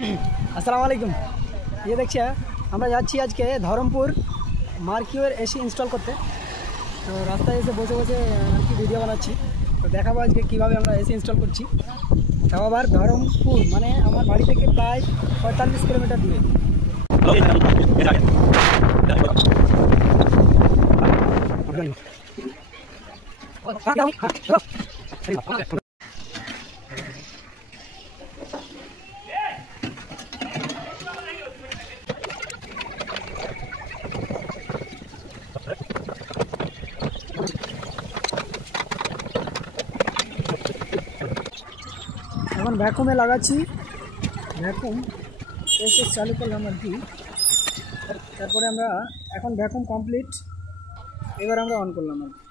আসসালামু আলাইকুম। ये देखिए আমরা যাচ্ছি আজকে ধরমপুর মার্কিউর এসি ইনস্টল করতে। তো রাস্তায় এসে বসে বসে আর কি ভিডিও বানাচ্ছি। তো দেখাবো আজকে কীভাবে আমরা এসি ইনস্টল করছি। তাও আবার ধরমপুর মানে আমার বাড়ি থেকে প্রায় 45 কিলোমিটার দূরে। এখন ভ্যাকুমে লাগাচ্ছি, ভ্যাকুম প্রসেস চালু করলাম আর কি। তারপরে আমরা এখন ভ্যাকুম কমপ্লিট, এবার আমরা অন করলাম আর কি।